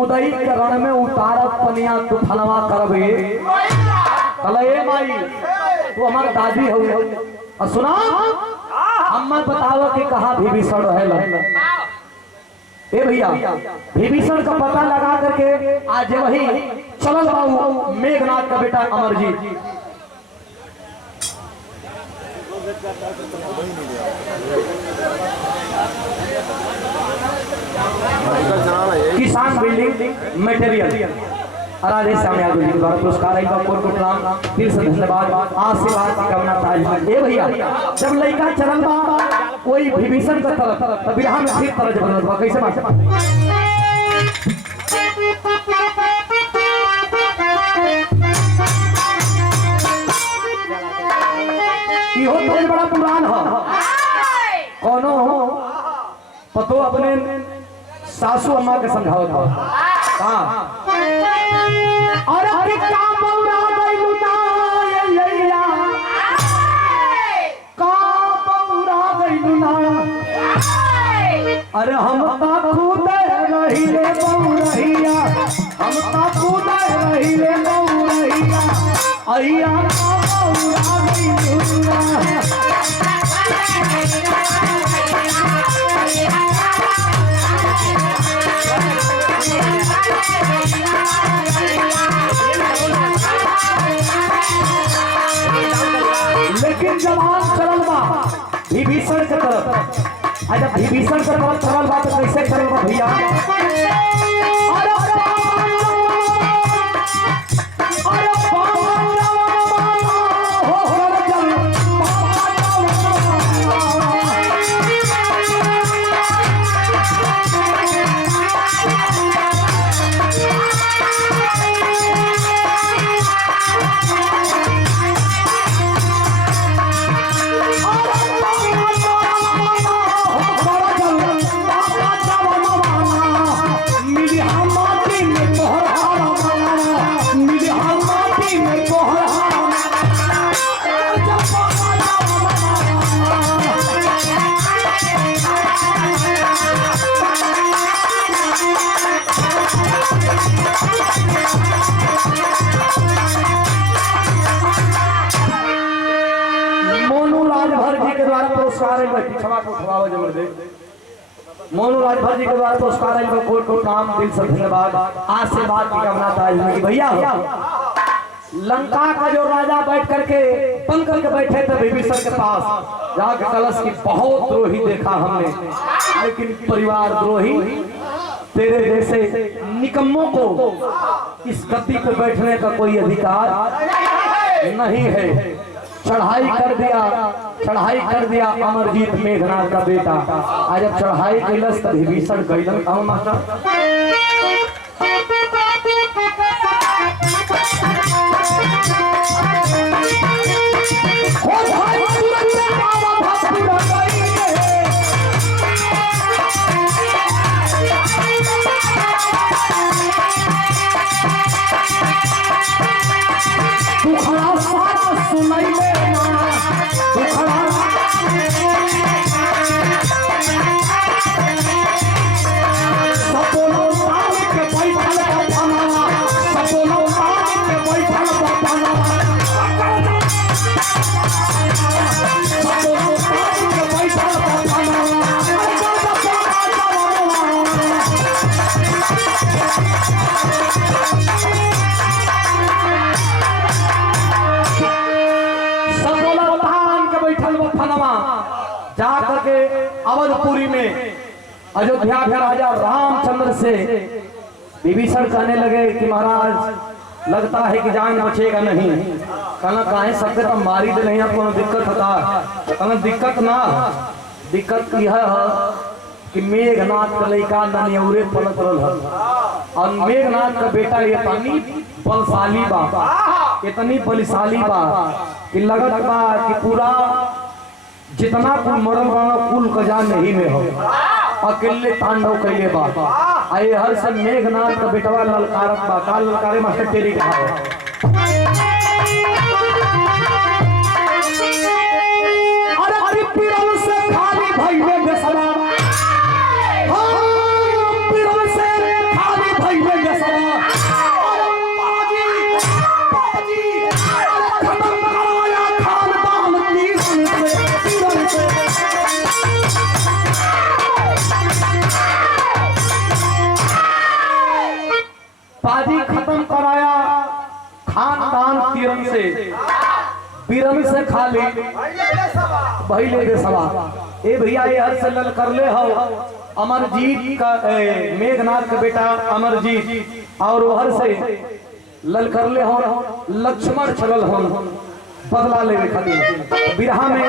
मुदई के रण में उतारत पनिया तू फलवा करबे कलए माई तू हमार दादी हो और सुना अम्मा बताओ कि कहाँ विभीषण रहे। ए भैया विभीषण का पता लगा करके आज वही चलल बाबू मेघनाथ का बेटा अमरजीत किसान बिल्डिंग मटेरियल राधे श्याम यादव जी द्वारा पुरस्कार आई कोट कोट नाम दिल से धन्यवाद आशीर्वाद की कामना ताज। ए भैया जब लड़का चरण बा कोई विभीषण का तरफ तब बिरहा में फिर तरह जबरदस्त बा कैसे बात इहो तो बड़ा पुरान है कोनो पतो अपने सासू अम्मा के समझावत हो हां अरे का बौरा गइलू ना यैया का बौरा गइलू ना अरे हम ता खुद रहिले बौरहिया हम ता खुद रहिले बौरहिया अइया का बौरा गइलू ना लेकिन जवान चलल बा विभीषण के तरफ आज विभीषण के तरफ चलल बा तो कैसे चलल बा भैया मोनू राजभर जी के द्वारा पुरस्कार है कोट कोट नाम दिल से धन्यवाद आशीर्वाद की कामना ताज की भैया लंका का जो राजा बैठ करके बन करके बैठे थे विभीषण के पास जाके कलश की बहुत द्रोही देखा हमने लेकिन परिवार द्रोही तेरे जैसे निकम्मों को इस गद्दी पे बैठने का कोई अधिकार नहीं है। चढ़ाई कर दिया अमरजीत मेघनाथ का बेटा आज जब चढ़ाई कैलस तब विभीषण कैलन कहो मास्टर जाकर के अवधपुरी में अयोध्या के राजा रामचंद्र से विभीषण कहने लगे कि महाराज लगता है कि जान बचेगा नहीं। कहना काहे सबके तो मारी दे नहीं आपको दिक्कत होता कहना दिक्कत ना दिक्कत यह है कि मेघनाथ का लड़का ननियौरे पलट रहा और मेघनाथ का बेटा ये पानी बलशाली बा इतनी बलशाली बा कि लगत बा कि पूरा जितना कुल मरल बा कुल कजान नहीं में हो अकेले तांडव कैले बा आए हर से मेघनाथ का बेटवा ललकारत बा काल ललकारे मास्टर तेरी कहा अरे पिरल से खाली भइले बेसरा पिरल से खाली भइले बीरन से, बीरन से खाली भइले दे सवा। ए भैया ये हर से लल कर ले हो अमरजीत का मेघनाथ का बेटा अमरजीत, और वो हर से लल कर ले हो लक्ष्मण छलल हो बदला ले खातिर बिरहा में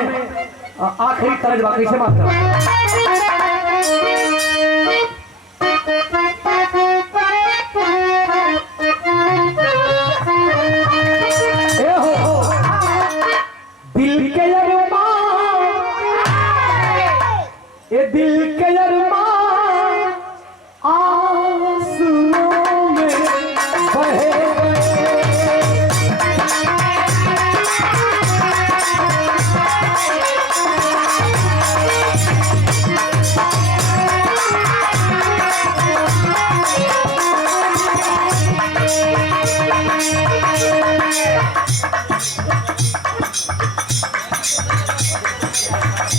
आखिरी तरज बात कैसे बात कर दिल के दिल के अरमान आंसुओं में बहे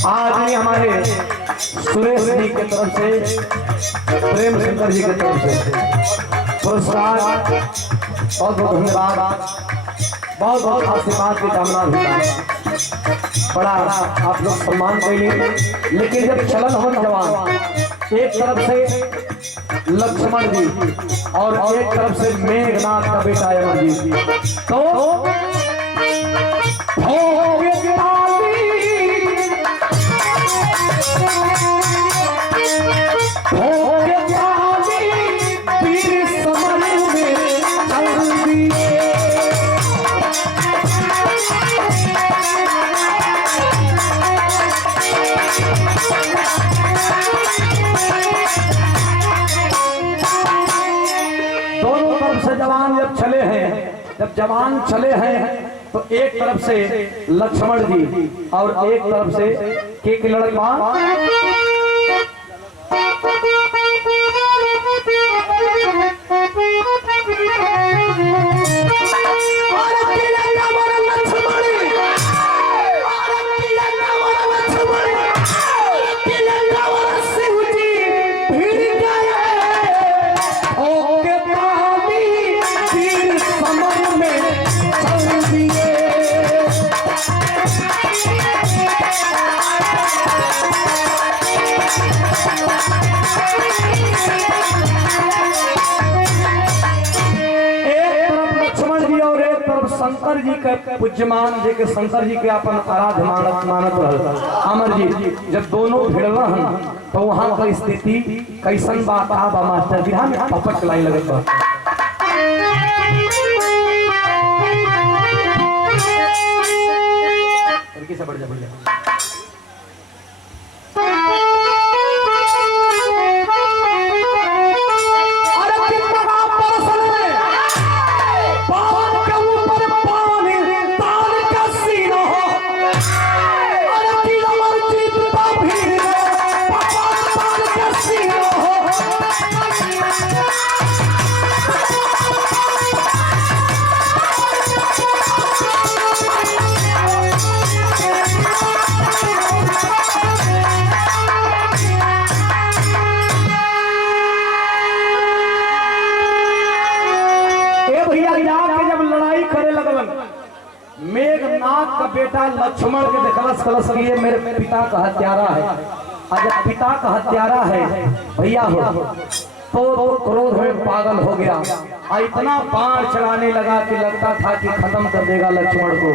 आज हमारे सुरेश जी की तरफ से, प्रेम शंकर जी की तरफ से पुरस्कार बहुत बहुत धन्यवाद, बहुत बहुत आशीर्वाद की कामना भी बड़ा आप लोग सम्मान करेंगे। लेकिन जब चलन हो जवान, एक तरफ से लक्ष्मण जी और एक तरफ से मेघनाथ का बेटा अमर जी, तो जवान जब चले हैं, जब जवान चले हैं तो एक तरफ से लक्ष्मण जी और एक तरफ से के लड़का शंकर जी के पूज्यमान जी के, शंकर जी के अपन आराध्य मानत रहल अमर जी। जब दोनों भिड़ला हन तो वहां का स्थिति कैसन बात बा मास्टर जी, हम पपट लाई लगत बा। लड़की से बढ़ जा मेघनाथ का बेटा लक्ष्मण के देखलस कलस कि ये मेरे पिता का हत्यारा है। और जब पिता का हत्यारा है भैया हो तो क्रोध में पागल हो गया और इतना बाण चलाने लगा कि लगता था कि खत्म कर देगा लक्ष्मण को।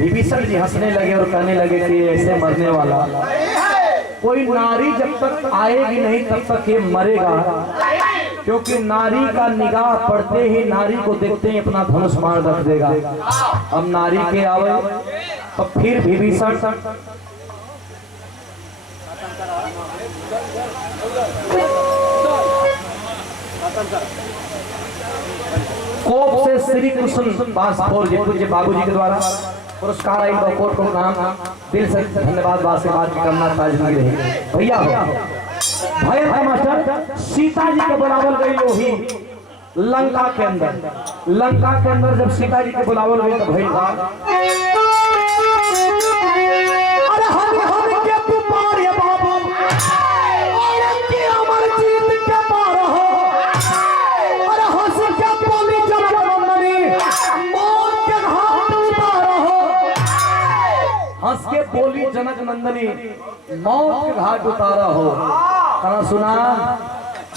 विभीषण जी हंसने लगे और कहने लगे कि ऐसे मरने वाला कोई नारी जब तक आएगी नहीं तब तक ये मरेगा, क्योंकि नारी का निगाह पड़ते ही नारी को देखते ही अपना धनुष बाण रख देगा। अब नारी के आवे तो फिर विभीषण कोप से श्री कृष्ण बांसफोर जी पूज्य बाबू जी के द्वारा पुरस्कार आई कोट को नाम दिल से धन्यवाद बात की करना ताजगी रही भैया हो। भय है मास्टर सीता जी के बुलावल गई लोही लंका के अंदर, लंका के अंदर जब सीता जी के बुलावल गई तो भई अरे हम के पुकार ये बाबा और के अमर जीत के पार हो अरे हंस के बोली जब मंदरी मौत के बोली जनक नंदनी मौत के घाट उतारा हो। कहना सुना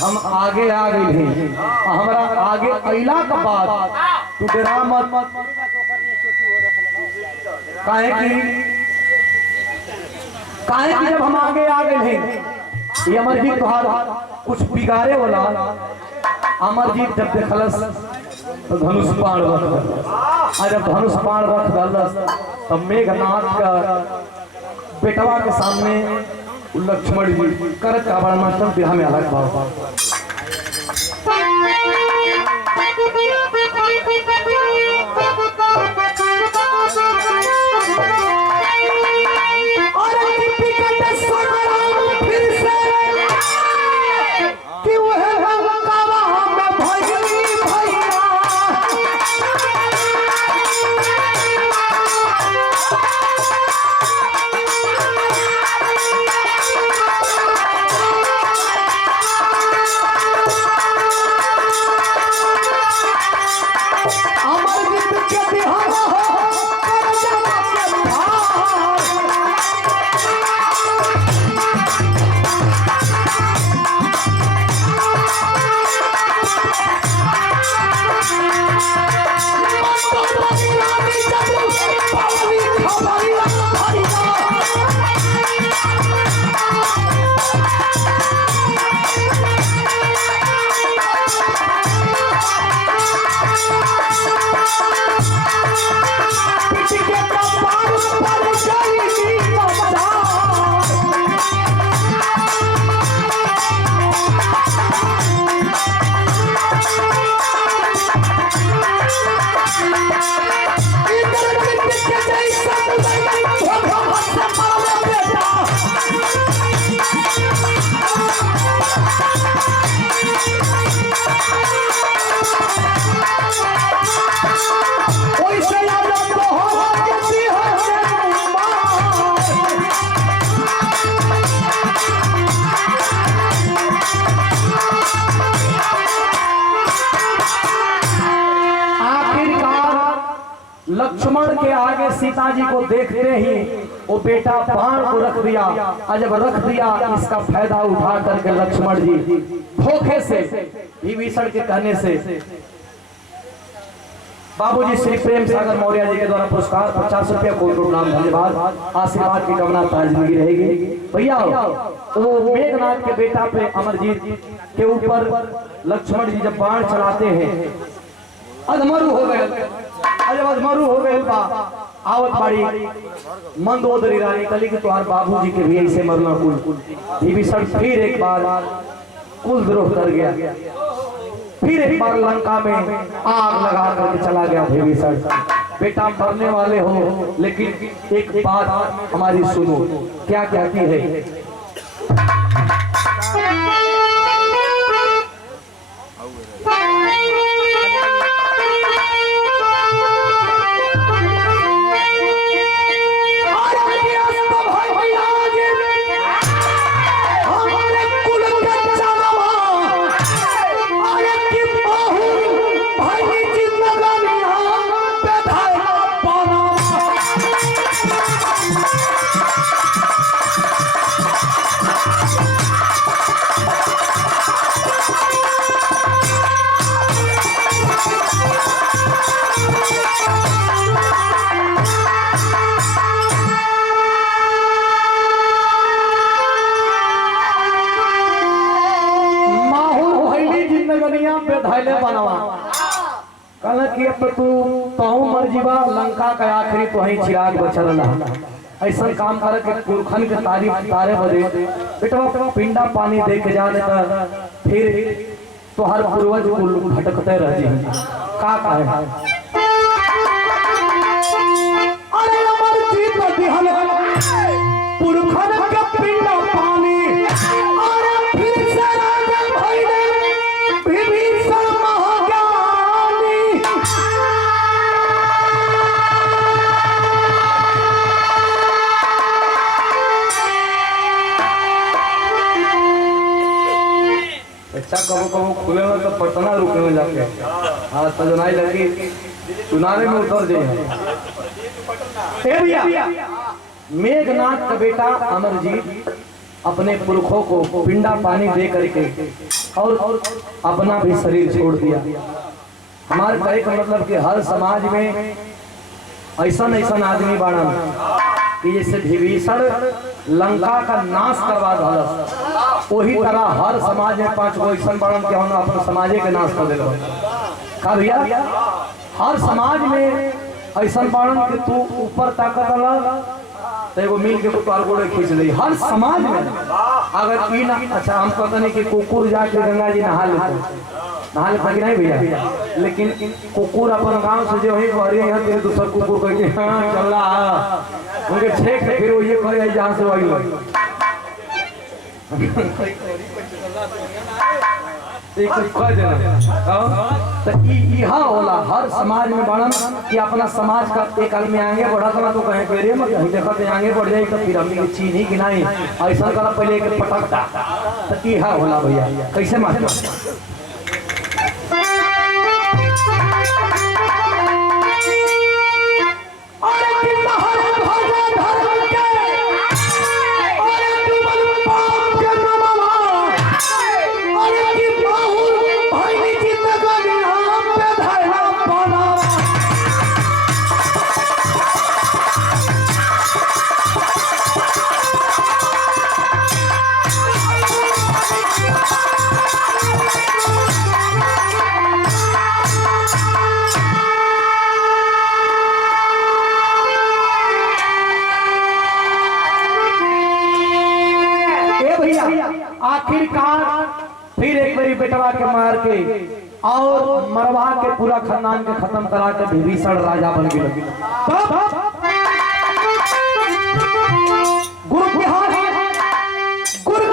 हम आगे आ गई हैं, हमारा आगे अइला का बात तू डेरा मत। काहे कि जब हम आगे आ गए हैं ये अमरजीत तुहार कुछ बिगाड़े वाला अमरजीत जब देखलस तो धनुष बाण रख और जब धनुष बाण रख दलस तब मेघनाथ का बेटवा के सामने लक्ष्मण जी कर का बड़ा मास्टर बिरहा में अलग भाव लक्ष्मण के आगे सीता जी को देखते ही वो बेटा बाण को रख दिया और जब रख दिया इसका फायदा उठा करके लक्ष्मण जी धोखे से विभीषण के कहने से बाबूजी श्री प्रेम सागर मौर्य जी के द्वारा पुरस्कार 50 रुपया कोट नाम धन्यवाद आशीर्वाद की कामना ताजगी रहेगी भैया। वो मेघनाथ के बेटा पे अमरजीत के ऊपर लक्ष्मण जी जब बाण चलाते हैं अधमरु हो गए जब अधमरु हो गए आवत बाड़ी मंदोदरी रानी कली के तुम्हार बाबूजी के भी ऐसे मरना कुल विभीषण फिर एक बार कुल द्रोह कर गया, फिर एक बार लंका में आग लगा करके चला गया विभीषण। बेटा मरने वाले हो लेकिन एक बात हमारी सुनो, क्या कहती है कि अब तू कहूँ मर जीवा लंका का आखिरी तो ही चिराग बचल रहा। ऐसा काम कर के पुरखन के तारीफ तारे बदे बेटा पिंडा पानी दे के जाने का फिर तो हर पूर्वज कुल भटकते रह जी का कहे अरे अमरजीत दिहल पुरखन के पिंडा पानी अरे फिर से राजा भइले विभीषण कबो कबो खुले में तो पटना रुके में जाके हाँ सजनाई लगी सुनारे में उतर जाए भैया मेघनाथ का बेटा अमरजीत अपने पुरखों को पिंडा पानी दे करके और अपना भी शरीर छोड़ दिया। हमारे कहे का मतलब कि हर समाज में ऐसा आदमी बाड़ा कि जैसे विभीषण लंका का नाश करवा दलस, वही तरह हर समाज में 5 गो ऐसा बाड़न के हम अपने समाजे के नाश कर दिल। का भैया हर समाज में ऐसा बाड़न कि तू ऊपर ताकत वाला तो एगो मिल के तोर गोड़े खींच ली। हर समाज में अगर ई ना अच्छा हम कहते नहीं कि कुकुर जाके गंगा जी नहा लेते कि नहीं भैया, लेकिन कुकुर अपन गांव से जो है यहाँ दूसरा कुकुर कह के हाँ चल उनके छेक फिर वो ये कहे जहाँ से वही होला हर समाज में बढ़न कि अपना समाज का एक आदमी आगे बढ़त ना तो कहे के रे मत देखत आगे बढ़ जाई तो फिर हमनी के चीज ही कि नहीं ऐसा करा पहले एक पटकता तो इहा होला भैया। कैसे मास्टर आखिरकार फिर एक बारी बेटवा के मार के और मरवा के पूरा खानदान के खत्म करा के विभीषण राजा बन गए। गुरु बिहारी गुरु